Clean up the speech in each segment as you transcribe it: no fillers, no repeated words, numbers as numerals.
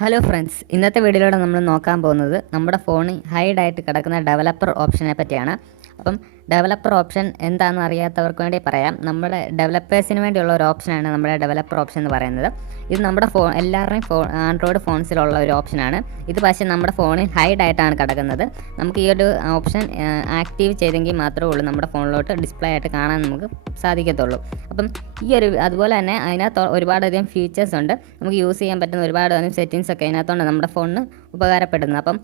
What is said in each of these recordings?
Hello friends, ഇന്നത്തെ വീഡിയോയിലൂടെ നമ്മൾ നോക്കാൻ പോകുന്നത് നമ്മുടെ ഫോണിൽ ഹൈഡായിട്ട് കിടക്കുന്ന ഡെവലപ്പർ ഓപ്ഷനെ പറ്റിയാണ്. അപ്പം ഡെവലപ്പർ ഓപ്ഷൻ എന്താണെന്ന് അറിയാത്തവർക്ക് വേണ്ടി പറയാം. നമ്മുടെ ഡെവലപ്പേഴ്സിന് വേണ്ടിയുള്ള ഒരു ഓപ്ഷനാണ് നമ്മുടെ ഡെവലപ്പർ ഓപ്ഷൻ എന്ന് പറയുന്നത്. ഇത് നമ്മുടെ എല്ലാവരുടെയും ആൻഡ്രോയിഡ് ഫോൺസിലുള്ള ഒരു ഓപ്ഷനാണ്. ഇത് പക്ഷേ നമ്മുടെ ഫോണിൽ ഹൈഡായിട്ടാണ് കിടക്കുന്നത്. നമുക്ക് ഈ ഒരു ഓപ്ഷൻ ആക്റ്റീവ് ചെയ്തെങ്കിൽ മാത്രമേ ഉള്ളൂ നമ്മുടെ ഫോണിലോട്ട് ഡിസ്പ്ലേ ആയിട്ട് കാണാൻ നമുക്ക് സാധിക്കത്തുള്ളൂ. അപ്പം അതുപോലെ തന്നെ അതിനകത്ത് ഒരുപാടധികം ഫീച്ചേഴ്സ് ഉണ്ട്. നമുക്ക് യൂസ് ചെയ്യാൻ പറ്റുന്ന ഒരുപാടധികം സെറ്റിങ്സ് ഒക്കെ അതിനകത്തുണ്ട് നമ്മുടെ ഫോണിന് ഉപകാരപ്പെടുന്നത്. അപ്പം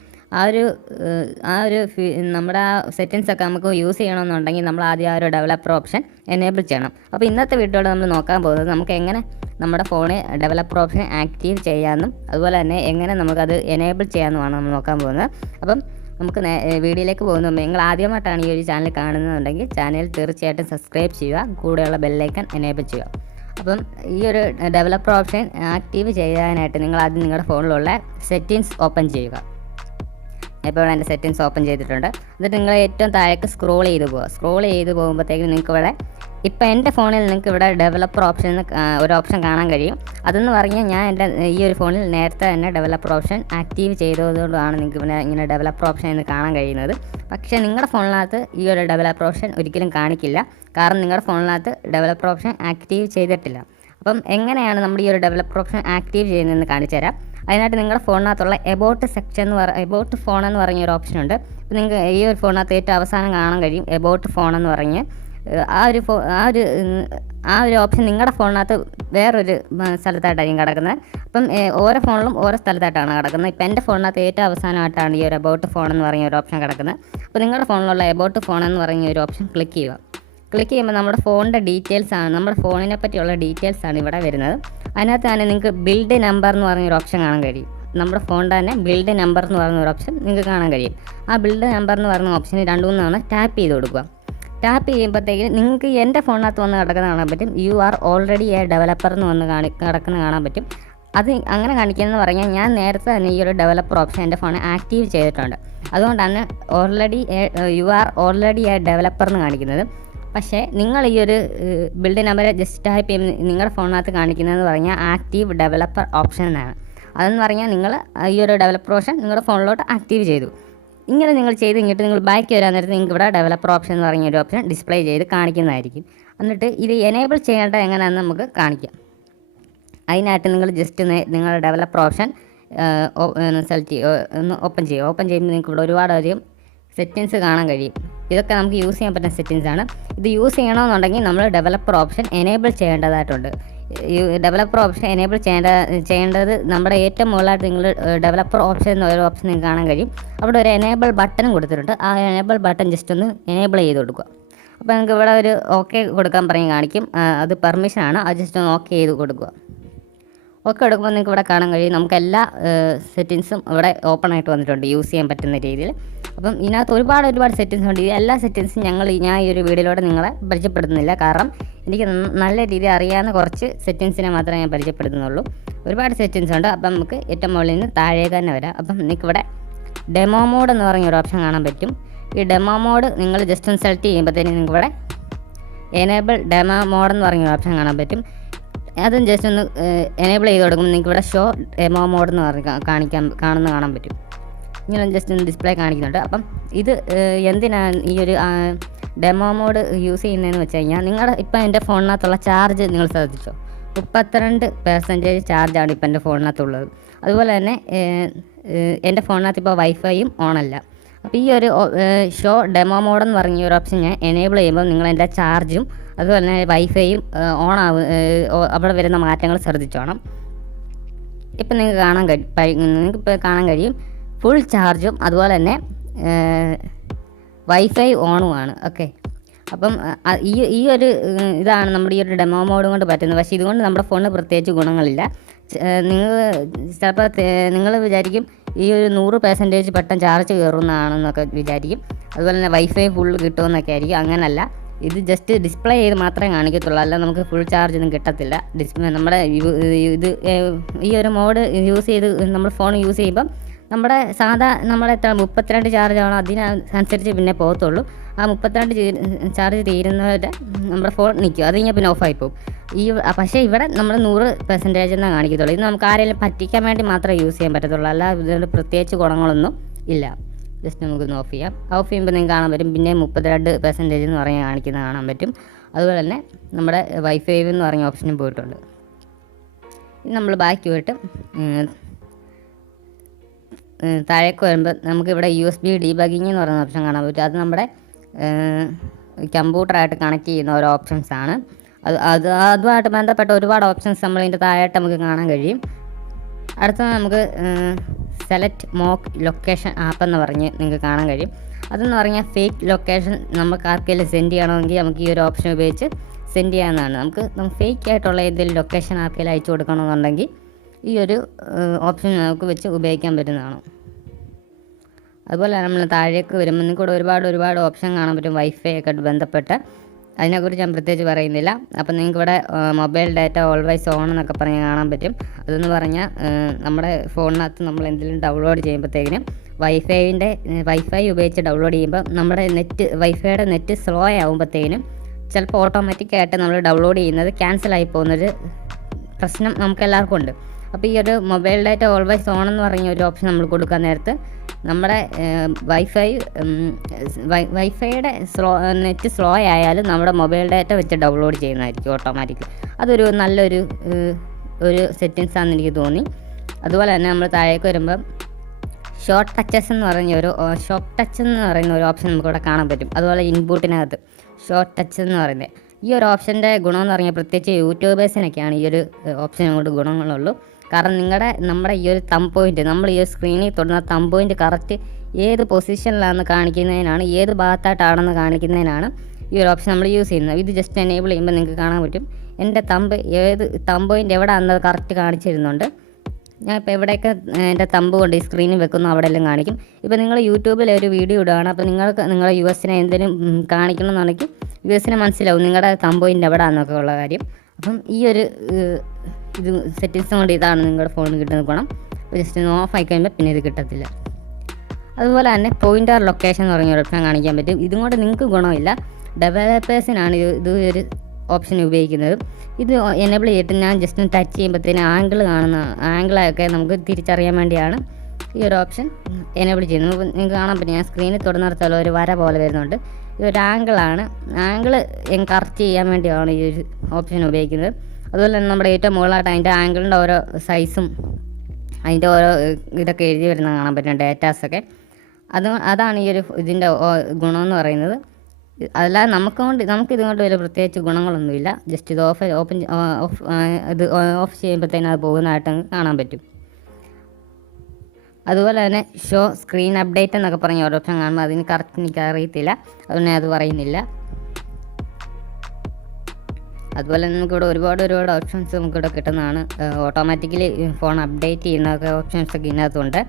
നമ്മുടെ ആ സെറ്റിങ്സൊക്കെ നമുക്ക് യൂസ് ചെയ്യണമെന്നുണ്ടെങ്കിൽ നമ്മൾ ആദ്യം ആ ഒരു ഡെവലപ്പർ ഓപ്ഷൻ എനേബിൾ ചെയ്യണം. അപ്പോൾ ഇന്നത്തെ വീഡിയോയിൽ നമ്മൾ നോക്കാൻ പോകുന്നത് നമുക്ക് എങ്ങനെ നമ്മുടെ ഫോണിൽ ഡെവലപ്പർ ഓപ്ഷൻ ആക്റ്റീവ് ചെയ്യാമെന്നും അതുപോലെ തന്നെ എങ്ങനെ നമുക്കത് എനേബിൾ ചെയ്യാമെന്നുമാണ് നമ്മൾ നോക്കാൻ പോകുന്നത്. അപ്പം നമുക്ക് വീഡിയോയിലേക്ക് പോകുന്ന മുമ്പ് നിങ്ങൾ ആദ്യമായിട്ടാണ് ഈ ഒരു ചാനൽ കാണുന്നതെന്നുണ്ടെങ്കിൽ ചാനൽ തീർച്ചയായിട്ടും സബ്സ്ക്രൈബ് ചെയ്യുക, കൂടെയുള്ള ബെല്ലൈക്കൺ എനേബിൾ ചെയ്യുക. അപ്പം ഈ ഒരു ഡെവലപ്പർ ഓപ്ഷൻ ആക്റ്റീവ് ചെയ്യാനായിട്ട് നിങ്ങൾ ആദ്യം നിങ്ങളുടെ ഫോണിലുള്ള സെറ്റിങ്സ് ഓപ്പൺ ചെയ്യുക. ഇപ്പോൾ ഇവിടെ എൻ്റെ സെറ്റിങ്സ് ഓപ്പൺ ചെയ്തിട്ടുണ്ട്. എന്നിട്ട് നിങ്ങൾ ഏറ്റവും താഴേക്ക് സ്ക്രോൾ ചെയ്ത് പോകുമ്പോഴത്തേക്കും നിങ്ങൾക്ക് ഇവിടെ ഇപ്പോൾ എൻ്റെ ഫോണിൽ നിങ്ങൾക്ക് ഇവിടെ ഡെവലപ്പർ ഓപ്ഷൻ ഒരു ഓപ്ഷൻ കാണാൻ കഴിയും. അതെന്ന് പറഞ്ഞാൽ ഞാൻ എൻ്റെ ഈ ഒരു ഫോണിൽ നേരത്തെ തന്നെ ഡെവലപ്പർ ഓപ്ഷൻ ആക്റ്റീവ് ചെയ്തതുകൊണ്ടാണ് നിങ്ങൾക്ക് ഇവിടെ ഇങ്ങനെ ഡെവലപ്പർ ഓപ്ഷൻ എന്ന് കാണാൻ കഴിയുന്നത്. പക്ഷേ നിങ്ങളുടെ ഫോണിനകത്ത് ഈ ഒരു ഡെവലപ്പർ ഓപ്ഷൻ ഒരിക്കലും കാണിക്കില്ല, കാരണം നിങ്ങളുടെ ഫോണിനകത്ത് ഡെവലപ്പർ ഓപ്ഷൻ ആക്റ്റീവ് ചെയ്തിട്ടില്ല. അപ്പം എങ്ങനെയാണ് നമ്മൾ ഈ ഒരു ഡെവലപ്പർ ഓപ്ഷൻ ആക്റ്റീവ് ചെയ്യുന്നതെന്ന് കാണിച്ചു തരാം. അതിനായിട്ട് നിങ്ങളുടെ ഫോണിനകത്തുള്ള എബൌട്ട് സെക്ഷൻ എബൌട്ട് ഫോൺ എന്ന് പറഞ്ഞൊരു ഓപ്ഷനുണ്ട്. അപ്പോൾ നിങ്ങൾക്ക് ഈ ഒരു ഫോണിനകത്ത് ഏറ്റവും അവസാനം കാണാൻ കഴിയും എബൌട്ട് ഫോൺ എന്ന് പറഞ്ഞ്. ആ ഒരു ഓപ്ഷൻ നിങ്ങളുടെ ഫോണിനകത്ത് വേറൊരു സ്ഥലത്തായിട്ടായിരിക്കും കിടക്കുന്നത്. അപ്പം ഓരോ ഫോണിലും ഓരോ സ്ഥലത്തായിട്ടാണ് കിടക്കുന്നത്. ഇപ്പോൾ എൻ്റെ ഫോണിനകത്ത് ഏറ്റവും അവസാനമായിട്ടാണ് ഈ ഒരു എബൌട്ട് ഫോൺ എന്ന് പറഞ്ഞ ഒരു ഓപ്ഷൻ കിടക്കുന്നത്. അപ്പോൾ നിങ്ങളുടെ ഫോണിലുള്ള എബൌട്ട് ഫോൺ എന്ന് പറഞ്ഞ ഒരു ഓപ്ഷൻ ക്ലിക്ക് ചെയ്യുക. ക്ലിക്ക് ചെയ്യുമ്പോൾ നമ്മുടെ ഫോണിൻ്റെ ഡീറ്റെയിൽസാണ്, നമ്മുടെ ഫോണിനെ പറ്റിയുള്ള ഡീറ്റെയിൽസാണ് ഇവിടെ വരുന്നത്. അതിനകത്ത് തന്നെ നിങ്ങൾക്ക് ബിൽഡ് നമ്പർ എന്ന് പറഞ്ഞൊരു ഓപ്ഷൻ കാണാൻ കഴിയും. നമ്മുടെ ഫോണിൻ്റെ തന്നെ ബിൽഡ് നമ്പർ എന്ന് പറയുന്ന ഒരു ഓപ്ഷൻ നിങ്ങൾക്ക് കാണാൻ കഴിയും. ആ ബിൽഡ് നമ്പർ എന്ന് പറയുന്ന ഓപ്ഷന് 2-3 തവണ ടാപ്പ് ചെയ്ത് കൊടുക്കുക. ടാപ്പ് ചെയ്യുമ്പോഴത്തേക്ക് നിങ്ങൾക്ക് എൻ്റെ ഫോണിനകത്ത് വന്ന് കിടക്കുന്ന കാണാൻ പറ്റും. You are already A developer എന്ന് വന്ന് കിടക്കുന്ന കാണാൻ പറ്റും. അത് അങ്ങനെ കാണിക്കുന്നതെന്ന് പറഞ്ഞാൽ ഞാൻ നേരത്തെ തന്നെ ഈ ഒരു ഡെവലപ്പർ ഓപ്ഷൻ എൻ്റെ ഫോണിൽ ആക്റ്റീവ് ചെയ്തിട്ടുണ്ട്. അതുകൊണ്ടാണ് you are already A developer എന്ന് കാണിക്കുന്നത്. പക്ഷേ നിങ്ങൾ ഈ ഒരു ബിൽഡ് നമ്പർ ജസ്റ്റ് ടൈപ്പ് ചെയ്യുമ്പോൾ നിങ്ങളുടെ ഫോണിനകത്ത് കാണിക്കുന്നതെന്ന് പറഞ്ഞാൽ ആക്റ്റീവ് ഡെവലപ്പർ ഓപ്ഷൻ എന്നാണ്. അതെന്ന് പറഞ്ഞാൽ നിങ്ങൾ ഈ ഒരു ഡെവലപ്പർ ഓപ്ഷൻ നിങ്ങളുടെ ഫോണിലോട്ട് ആക്റ്റീവ് ചെയ്തു. ഇങ്ങനെ നിങ്ങൾ ചെയ്ത് ഇങ്ങോട്ട് നിങ്ങൾ ബാക്ക് വരാൻ നേരത്ത് നിങ്ങൾക്ക് ഇവിടെ ഡെവലപ്പർ ഓപ്ഷൻ എന്ന് പറഞ്ഞൊരു ഓപ്ഷൻ ഡിസ്പ്ലേ ചെയ്ത് കാണിക്കുന്നതായിരിക്കും. എന്നിട്ട് ഇത് എനേബിൾ ചെയ്യേണ്ടത് എങ്ങനെയാണെന്ന് നമുക്ക് കാണിക്കാം. അതിനായിട്ട് നിങ്ങൾ ജസ്റ്റ് നിങ്ങളുടെ ഡെവലപ്പർ ഓപ്ഷൻ സെലക്ട് ഒന്ന് ഓപ്പൺ ചെയ്യുക. ഓപ്പൺ ചെയ്യുമ്പോൾ നിങ്ങൾക്ക് ഇവിടെ ഒരുപാടധികം സെറ്റിങ്സ് കാണാൻ കഴിയും. ഇതൊക്കെ നമുക്ക് യൂസ് ചെയ്യാൻ പറ്റുന്ന സെറ്റിങ്സാണ്. ഇത് യൂസ് ചെയ്യണമെന്നുണ്ടെങ്കിൽ നമ്മൾ ഡെവലപ്പർ ഓപ്ഷൻ എനേബിൾ ചെയ്യേണ്ടതായിട്ടുണ്ട്. ഈ ഡെവലപ്പർ ഓപ്ഷൻ എനേബിൾ ചെയ്യേണ്ടത് നമ്മുടെ ഏറ്റവും മുകളിലായിട്ട് നിങ്ങൾ ഡെവലപ്പർ ഓപ്ഷൻ എന്നൊരു ഓപ്ഷൻ നിങ്ങൾക്ക് കാണാൻ കഴിയും. അവിടെ ഒരു എനേബിൾ ബട്ടൺ കൊടുത്തിട്ടുണ്ട്. ആ എനേബിൾ ബട്ടൺ ജസ്റ്റ് ഒന്ന് എനേബിൾ ചെയ്ത് കൊടുക്കുക. അപ്പോൾ നിങ്ങൾക്ക് ഇവിടെ ഒരു ഓക്കെ കൊടുക്കാൻ പറഞ്ഞ് കാണിക്കും. അത് പെർമിഷനാണ്. അത് ജസ്റ്റ് ഒന്ന് ഓക്കെ ചെയ്ത് കൊടുക്കുക. ഓക്കെ എടുക്കുമ്പോൾ നിങ്ങൾക്ക് ഇവിടെ കാണാൻ കഴിയും നമുക്ക് എല്ലാ സെറ്റിങ്സും ഇവിടെ ഓപ്പൺ ആയിട്ട് വന്നിട്ടുണ്ട് യൂസ് ചെയ്യാൻ പറ്റുന്ന രീതിയിൽ. അപ്പം ഇതിനകത്ത് ഒരുപാട് സെറ്റിങ്സ് ഉണ്ട്. എല്ലാ സെറ്റിങ്സും ഞാൻ ഈ ഒരു വീഡിയോയിലൂടെ നിങ്ങളെ പരിചയപ്പെടുത്തുന്നില്ല, കാരണം എനിക്ക് നല്ല രീതിയിൽ അറിയാവുന്ന കുറച്ച് സെറ്റിങ്സിനെ മാത്രമേ ഞാൻ പരിചയപ്പെടുത്തുന്നുള്ളൂ. ഒരുപാട് സെറ്റിങ്സ് ഉണ്ട്. അപ്പം നമുക്ക് ഏറ്റവും മുകളിൽ നിന്ന് താഴേക്ക് തന്നെ വരാം. അപ്പം നിങ്ങൾക്ക് ഇവിടെ ഡെമോ മോഡ് എന്ന് പറഞ്ഞൊരു ഓപ്ഷൻ കാണാൻ പറ്റും. ഈ ഡെമോ മോഡ് നിങ്ങൾ ജസ്റ്റ് ഒന്ന് സെലക്ട് ചെയ്യുമ്പോഴത്തേനും നിങ്ങൾക്ക് ഇവിടെ എനേബിൾ ഡെമോ മോഡ് എന്ന് പറഞ്ഞൊരു ഓപ്ഷൻ കാണാൻ പറ്റും. അതും ജസ്റ്റ് ഒന്ന് എനേബിൾ ചെയ്ത് കൊടുക്കുമ്പോൾ നിങ്ങൾക്ക് ഇവിടെ ഷോ ഡെമോ മോഡ് എന്ന് പറഞ്ഞ് കാണാൻ പറ്റും. ഇങ്ങനെ ജസ്റ്റ് ഒന്ന് ഡിസ്പ്ലേ കാണിക്കുന്നുണ്ട്. അപ്പം ഇത് എന്തിനാണ് ഈ ഒരു ഡെമോ മോഡ് യൂസ് ചെയ്യുന്നതെന്ന് വെച്ച് കഴിഞ്ഞാൽ ഇപ്പം എൻ്റെ ഫോണിനകത്തുള്ള ചാർജ് നിങ്ങൾ ശ്രദ്ധിച്ചോ, 32% ചാർജാണ് ഇപ്പം എൻ്റെ ഫോണിനകത്തുള്ളത്. അതുപോലെ തന്നെ എൻ്റെ ഫോണിനകത്ത് ഇപ്പോൾ വൈഫൈയും ഓണല്ല. അപ്പോൾ ഈ ഒരു ഷോ ഡെമോ മോഡ് എന്ന് പറഞ്ഞ ഒരു ഓപ്ഷൻ ഞാൻ എനേബിൾ ചെയ്യുമ്പോൾ നിങ്ങളെൻ്റെ ചാർജും അതുപോലെ തന്നെ വൈഫൈയും അവിടെ വരുന്ന മാറ്റങ്ങൾ ശ്രദ്ധിച്ചോണം. ഇപ്പം നിങ്ങൾക്ക് കാണാൻ കഴിയും ഫുൾ ചാർജും അതുപോലെ തന്നെ വൈഫൈ ഓണുമാണ്. ഓക്കെ, അപ്പം ഈ ഒരു ഇതാണ് നമ്മുടെ ഈ ഒരു ഡെമോ മോഡ് കൊണ്ട് പറ്റുന്നത്. പക്ഷേ ഇതുകൊണ്ട് നമ്മുടെ ഫോണിന് പ്രത്യേകിച്ച് ഗുണങ്ങളില്ല. നിങ്ങൾ വിചാരിക്കും ഈ ഒരു 100% പെട്ടെന്ന് ചാർജ് കയറുന്നതാണെന്നൊക്കെ വിചാരിക്കും. അതുപോലെ തന്നെ വൈഫൈ ഫുൾ കിട്ടുമെന്നൊക്കെ ആയിരിക്കും. അങ്ങനല്ല, ഇത് ജസ്റ്റ് ഡിസ്പ്ലേ ചെയ്ത് മാത്രമേ കാണിക്കത്തുള്ളൂ, അല്ല നമുക്ക് ഫുൾ ചാർജ് ഒന്നും കിട്ടത്തില്ല. നമ്മുടെ ഈ ഒരു മോഡ് യൂസ് ചെയ്ത് നമ്മൾ ഫോൺ യൂസ് ചെയ്യുമ്പം നമ്മുടെ എത്ര 32 ചാർജ് ആണോ അതിനനുസരിച്ച് പിന്നെ പോകത്തുള്ളൂ. ആ 32 ചാർജ് തീരുന്നവരെ നമ്മുടെ ഫോൺ നിൽക്കും, അത് കഴിഞ്ഞാൽ പിന്നെ ഓഫായി പോകും. പക്ഷേ ഇവിടെ നമ്മൾ 100% എന്നാണ് കാണിക്കത്തുള്ളൂ. ഇത് നമുക്ക് ആരെങ്കിലും പറ്റിക്കാൻ വേണ്ടി മാത്രമേ യൂസ് ചെയ്യാൻ പറ്റത്തുള്ളൂ, അല്ല ഇതിൻ്റെ പ്രത്യേകിച്ച് ഗുണങ്ങളൊന്നും ഇല്ല. ജസ്റ്റ് നമുക്കൊന്ന് ഓഫ് ചെയ്യാം. ഓഫ് ചെയ്യുമ്പോൾ നിങ്ങൾക്ക് കാണാൻ പറ്റും, പിന്നെ 32% എന്ന് പറഞ്ഞ് കാണിക്കുന്നത് കാണാൻ പറ്റും. അതുപോലെ തന്നെ നമ്മുടെ വൈഫൈ എന്ന് പറഞ്ഞ ഓപ്ഷനും പോയിട്ടുണ്ട്. ഇനി നമ്മൾ ബാക്കി പോയിട്ട് താഴേക്ക് വരുമ്പോൾ നമുക്കിവിടെ USB ഡീബഗിങ് എന്ന് പറയുന്ന ഓപ്ഷൻ കാണാൻ പറ്റും. അത് നമ്മുടെ കമ്പ്യൂട്ടറായിട്ട് കണക്ട് ചെയ്യുന്ന ഓരോ ഓപ്ഷൻസാണ്. അതുമായിട്ട് ബന്ധപ്പെട്ട ഒരുപാട് ഓപ്ഷൻസ് നമ്മളിതിൻ്റെ താഴായിട്ട് നമുക്ക് കാണാൻ കഴിയും. അടുത്തത് നമുക്ക് സെലക്ട് മോക്ക് ലൊക്കേഷൻ ആപ്പ് എന്ന് പറഞ്ഞ് നിങ്ങൾക്ക് കാണാൻ കഴിയും. അതെന്ന് പറഞ്ഞാൽ ഫേക്ക് ലൊക്കേഷൻ നമുക്ക് ആർക്കെങ്കിലും സെൻഡ് ചെയ്യണമെങ്കിൽ നമുക്ക് ഈ ഒരു ഓപ്ഷൻ ഉപയോഗിച്ച് സെൻഡ് ചെയ്യാവുന്നതാണ്. നമുക്ക് ഫേക്ക് ആയിട്ടുള്ള എന്തെങ്കിലും ലൊക്കേഷൻ ആർക്കെങ്കിലും അയച്ചു കൊടുക്കണമെന്നുണ്ടെങ്കിൽ ഈ ഒരു ഓപ്ഷൻ നമുക്ക് വെച്ച് ഉപയോഗിക്കാൻ പറ്റുന്നതാണ്. അതുപോലെ നമ്മൾ താഴേക്ക് വരുമ്പോൾ നിങ്ങൾക്ക് ഇവിടെ ഒരുപാട് ഓപ്ഷൻ കാണാൻ പറ്റും വൈഫൈ ഒക്കെ ബന്ധപ്പെട്ട്. അതിനെക്കുറിച്ച് ഞാൻ പ്രത്യേകിച്ച് പറയുന്നില്ല. അപ്പം നിങ്ങൾക്കിവിടെ മൊബൈൽ ഡാറ്റ ഓൾവൈസ് ഓൺ എന്നൊക്കെ പറഞ്ഞ് കാണാൻ പറ്റും. അതെന്ന് പറഞ്ഞാൽ നമ്മുടെ ഫോണിനകത്ത് നമ്മൾ എന്തെങ്കിലും ഡൗൺലോഡ് ചെയ്യുമ്പോഴത്തേക്കിനും വൈഫൈ ഉപയോഗിച്ച് ഡൗൺലോഡ് ചെയ്യുമ്പോൾ നമ്മുടെ വൈഫൈയുടെ നെറ്റ് സ്ലോ ആകുമ്പോഴത്തേക്കിനും ചിലപ്പോൾ ഓട്ടോമാറ്റിക്കായിട്ട് നമ്മൾ ഡൗൺലോഡ് ചെയ്യുന്നത് ക്യാൻസലായി പോകുന്നൊരു പ്രശ്നം നമുക്ക് എല്ലാവർക്കും ഉണ്ട്. അപ്പോൾ ഈ ഒരു മൊബൈൽ ഡാറ്റ ഓൾവൈസ് ഓൺ എന്ന് പറഞ്ഞ ഒരു ഓപ്ഷൻ നമ്മൾ കൊടുക്കാൻ നേരത്ത് നമ്മുടെ വൈഫൈയുടെ നെറ്റ് സ്ലോ ആയാലും നമ്മുടെ മൊബൈൽ ഡാറ്റ വെച്ച് ഡൗൺലോഡ് ചെയ്യുന്നതായിരിക്കും ഓട്ടോമാറ്റിക്കലി. അതൊരു നല്ലൊരു സെറ്റിങ്സ് ആണെന്ന് എനിക്ക് തോന്നി. അതുപോലെ തന്നെ നമ്മൾ താഴേക്ക് വരുമ്പം ഷോർട്ട് ടച്ച് എന്ന് പറയുന്ന ഒരു ഓപ്ഷൻ നമുക്കിവിടെ കാണാൻ പറ്റും. അതുപോലെ ഇൻപുട്ടിനകത്ത് ഷോർട്ട് ടച്ച് എന്ന് പറയുന്നത് ഈ ഒരു ഓപ്ഷൻ്റെ ഗുണമെന്ന് പറഞ്ഞാൽ പ്രത്യേകിച്ച് യൂട്യൂബേഴ്സിനൊക്കെയാണ് ഈ ഒരു ഓപ്ഷൻ കൊണ്ട് ഗുണങ്ങളുള്ളൂ. കാരണം നമ്മുടെ ഈ ഒരു പോയിൻറ്റ് നമ്മൾ ഈ ഒരു സ്ക്രീനിൽ തൊടുന്ന പോയിൻറ്റ് കറക്റ്റ് ഏത് പൊസിഷനിലാണെന്ന് കാണിക്കുന്നതിനാണ്, ഏത് ഭാഗത്തായിട്ടാണെന്ന് കാണിക്കുന്നതിനാണ് ഈ ഒരു ഓപ്ഷൻ നമ്മൾ യൂസ് ചെയ്യുന്നത്. ഇത് ജസ്റ്റ് എനേബിൾ ചെയ്യുമ്പോൾ നിങ്ങൾക്ക് കാണാൻ പറ്റും എൻ്റെ പോയിൻറ്റ് എവിടെയാണെന്നത് കറക്റ്റ് കാണിച്ചിരുന്നുണ്ട്. ഞാൻ ഇപ്പോൾ എവിടെയൊക്കെ എൻ്റെ കൊണ്ട് ഈ സ്ക്രീനിൽ വെക്കുന്നു അവിടെ എല്ലാം കാണിക്കും. ഇപ്പോൾ നിങ്ങൾ യൂട്യൂബിൽ ഒരു വീഡിയോ ഇടുകയാണ്, അപ്പോൾ നിങ്ങളുടെ യുഎസിനെ എന്തെങ്കിലും കാണിക്കണമെന്നുണ്ടെങ്കിൽ യുഎസിനെ മനസ്സിലാവും നിങ്ങളുടെ പോയിൻ്റ് എവിടെയാണെന്നൊക്കെ ഉള്ള കാര്യം. അപ്പം ഈ ഒരു ഇത് സെറ്റിങ്സ് കൊണ്ട് ഇതാണ് നിങ്ങളുടെ ഫോണിൽ കിട്ടുന്ന ഗുണം. അപ്പോൾ ജസ്റ്റ് ഒന്ന് ഓഫ് ആയി കഴിയുമ്പോൾ പിന്നെ ഇത് കിട്ടത്തില്ല. അതുപോലെ തന്നെ പോയിൻ്റർ ലൊക്കേഷൻ എന്ന് പറഞ്ഞ ഓപ്ഷൻ കാണിക്കാൻ പറ്റും. ഇതും കൊണ്ട് നിങ്ങൾക്ക് ഗുണമില്ല, ഡെവലപ്പേഴ്സിനാണ് ഇത് ഒരു ഓപ്ഷൻ ഉപയോഗിക്കുന്നത്. ഇത് എനേബിൾ ചെയ്തിട്ട് ഞാൻ ജസ്റ്റ് ടച്ച് ചെയ്യുമ്പോഴത്തേന് ആംഗിളൊക്കെ നമുക്ക് തിരിച്ചറിയാൻ വേണ്ടിയാണ് ഈ ഒരു ഓപ്ഷൻ എനേബിൾ ചെയ്യുന്നത്. നിങ്ങൾക്ക് കാണാൻ പറ്റും, ഞാൻ സ്ക്രീനിൽ തൊടുന്നിടത്തോളം ഒരു വര പോലെ വരുന്നുണ്ട്. ഇതൊരു ആംഗിൾ കറക്റ്റ് ചെയ്യാൻ വേണ്ടിയാണ് ഈ ഒരു ഓപ്ഷൻ ഉപയോഗിക്കുന്നത്. അതുപോലെ തന്നെ നമ്മുടെ ഏറ്റവും മുകളിലായിട്ട് അതിൻ്റെ ആംഗിളിൻ്റെ ഓരോ സൈസും അതിൻ്റെ ഓരോ ഇതൊക്കെ എഴുതി വരുന്നത് കാണാൻ പറ്റും, ഡേറ്റാസൊക്കെ. അതാണ് ഈ ഒരു ഇതിൻ്റെ ഗുണമെന്ന് പറയുന്നത്. അല്ലാതെ നമുക്കിതുകൊണ്ട് വലിയ പ്രത്യേകിച്ച് ഗുണങ്ങളൊന്നുമില്ല. ജസ്റ്റ് ഇത് ഓഫ് ചെയ്യുമ്പോഴത്തേനും അത് പോകുന്നതായിട്ട് കാണാൻ പറ്റും. അതുപോലെ തന്നെ ഷോ സ്ക്രീൻ അപ്ഡേറ്റ് എന്നൊക്കെ പറഞ്ഞ ഒരു ഓപ്ഷൻ കാണുമ്പോൾ അതിന് കറക്റ്റ് എനിക്ക് അറിയത്തില്ല, അതുകൊണ്ട് അത് പറയുന്നില്ല. അതുപോലെ നമുക്കിവിടെ ഒരുപാട് ഓപ്ഷൻസ് നമുക്കിവിടെ കിട്ടുന്നതാണ്. ഓട്ടോമാറ്റിക്കലി ഫോൺ അപ്ഡേറ്റ് ചെയ്യുന്നതൊക്കെ ഓപ്ഷൻസൊക്കെ ഇതിനകത്തുണ്ട്.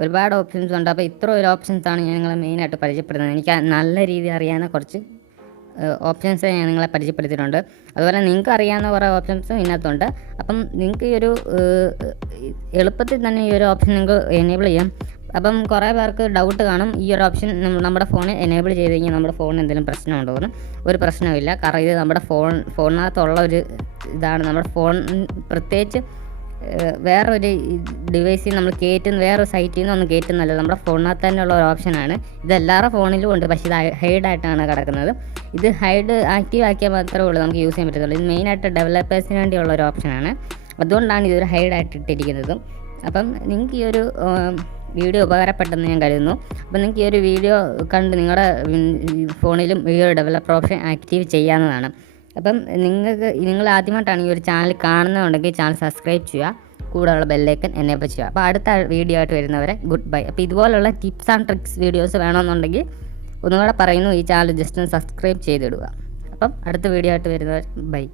ഒരുപാട് ഓപ്ഷൻസ് ഉണ്ട്. അപ്പോൾ ഇത്ര ഒരു ഓപ്ഷൻസാണ് ഞാൻ നിങ്ങളെ മെയിനായിട്ട് പരിചയപ്പെടുന്നത്. എനിക്ക് നല്ല രീതിയിൽ അറിയാവുന്ന കുറച്ച് ഓപ്ഷൻസ് ഞാൻ നിങ്ങളെ പരിചയപ്പെടുത്തിയിട്ടുണ്ട്. അതുപോലെ നിങ്ങൾക്ക് അറിയാവുന്ന കുറേ ഓപ്ഷൻസും ഇതിനകത്തുണ്ട്. അപ്പം നിങ്ങൾക്ക് ഈ ഒരു എളുപ്പത്തിൽ തന്നെ ഈ ഒരു ഓപ്ഷൻ നിങ്ങൾക്ക് എനേബിൾ ചെയ്യാം. അപ്പം കുറേ പേർക്ക് ഡൗട്ട് കാണും, ഈ ഒരു ഓപ്ഷൻ നമ്മുടെ ഫോണിൽ എനേബിൾ ചെയ്ത് കഴിഞ്ഞാൽ നമ്മുടെ ഫോണിന് എന്തെങ്കിലും പ്രശ്നമുണ്ടോ എന്ന്. ഒരു പ്രശ്നമില്ല, കാരണം ഇത് നമ്മുടെ ഫോണിനകത്തുള്ള ഒരു ഇതാണ്. നമ്മുടെ ഫോൺ പ്രത്യേകിച്ച് വേറൊരു ഡിവൈസിൽ നമ്മൾ വേറൊരു സൈറ്റിൽ നിന്ന് ഒന്നും കയറ്റുന്നല്ല, നമ്മുടെ ഫോണിനകത്ത് തന്നെയുള്ള ഒരു ഓപ്ഷനാണ്. ഇത് എല്ലാവരുടെ ഫോണിലും ഉണ്ട്, പക്ഷേ ഇത് ഹൈഡായിട്ടാണ് കിടക്കുന്നത്. ഇത് ആക്റ്റീവ് ആക്കിയാൽ മാത്രമേ ഉള്ളൂ നമുക്ക് യൂസ് ചെയ്യാൻ പറ്റത്തുള്ളൂ. ഇത് മെയിനായിട്ട് ഡെവലപ്പേഴ്സിന് വേണ്ടിയുള്ള ഒരു ഓപ്ഷനാണ്, അതുകൊണ്ടാണ് ഇതൊരു ഹൈഡായിട്ട് ഇട്ടിരിക്കുന്നതും. അപ്പം നിങ്ങൾക്ക് ഈ ഒരു വീഡിയോ ഉപകാരപ്പെട്ടെന്ന് ഞാൻ കരുതുന്നു. അപ്പം നിങ്ങൾക്ക് ഈ ഒരു വീഡിയോ കണ്ട് നിങ്ങളുടെ ഫോണിലും ഈ ഒരു ഡെവലപ്പർ ഓപ്ഷൻ ആക്റ്റീവ് ചെയ്യാവുന്നതാണ്. അപ്പം നിങ്ങൾ ആദ്യമായിട്ടാണ് ഈ ഒരു ചാനൽ കാണുന്നതുണ്ടെങ്കിൽ ചാനൽ സബ്സ്ക്രൈബ് ചെയ്യുക, കൂടെയുള്ള ബെല്ലൈക്കൻ എനേബിൾ ചെയ്യുക. അപ്പോൾ അടുത്ത വീഡിയോ ആയിട്ട് വരുന്നവരെ ഗുഡ് ബൈ. അപ്പോൾ ഇതുപോലുള്ള ടിപ്സ് ആൻഡ് ട്രിക്സ് വീഡിയോസ് വേണമെന്നുണ്ടെങ്കിൽ ഒന്നുകൂടെ പറയുന്നു, ഈ ചാനൽ ജസ്റ്റ് ഒന്ന് സബ്സ്ക്രൈബ് ചെയ്തിടുക. അപ്പം അടുത്ത വീഡിയോ ആയിട്ട് വരുന്നവർ ബൈ.